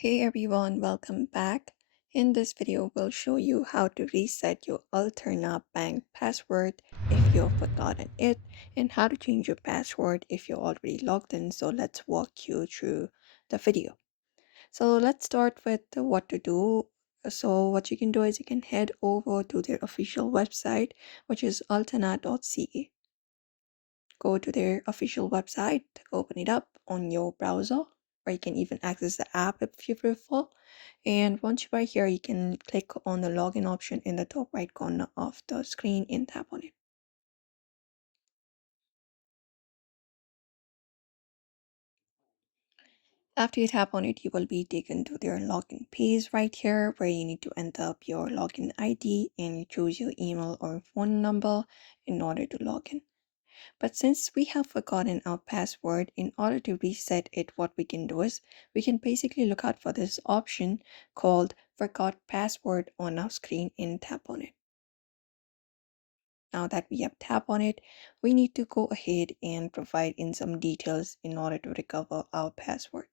Hey everyone, welcome back. In this video, we'll show you how to reset your Alterna Bank password if you've forgotten it and how to change your password if you're already logged in. So let's walk you through the video. So let's start with what to do. So what you can do is you can head over to their official website, which is alterna.ca. Go to their official website, open it up on your browser, or you can even access the app if you prefer. And once you are here, you can click on the login option in the top right corner of the screen and tap on it. After you tap on it, you will be taken to their login page right here where you need to enter up your login ID and you choose your email or phone number in order to log in. But since we have forgotten our password, in order to reset it, what we can do is we can basically look out for this option called Forgot Password on our screen and tap on it. Now that we have tapped on it, we need to go ahead and provide in some details in order to recover our password.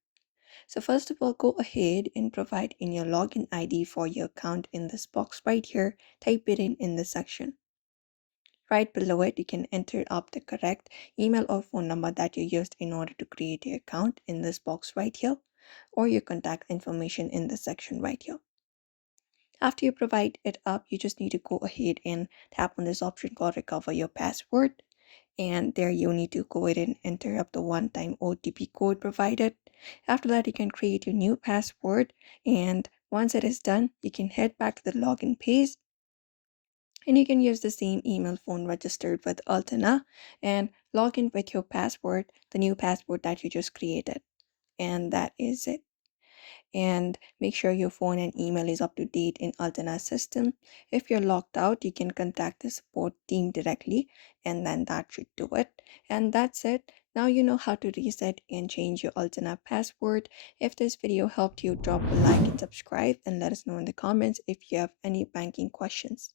So first of all, go ahead and provide in your login ID for your account in this box right here. Type it in the section. Right below it, you can enter up the correct email or phone number that you used in order to create your account in this box right here, or your contact information in the section right here. After you provide it up, you just need to go ahead and tap on this option called Recover Your Password. And there you need to go ahead and enter up the one-time OTP code provided. After that, you can create your new password. And once it is done, you can head back to the login page and you can use the same email phone registered with Alterna and log in with your password, the new password that you just created. And that is it. And make sure your phone and email is up to date in Alterna's system. If you're locked out, you can contact the support team directly, and then that should do it. And that's it. Now you know how to reset and change your Alterna password. If this video helped you, drop a like and subscribe, and let us know in the comments if you have any banking questions.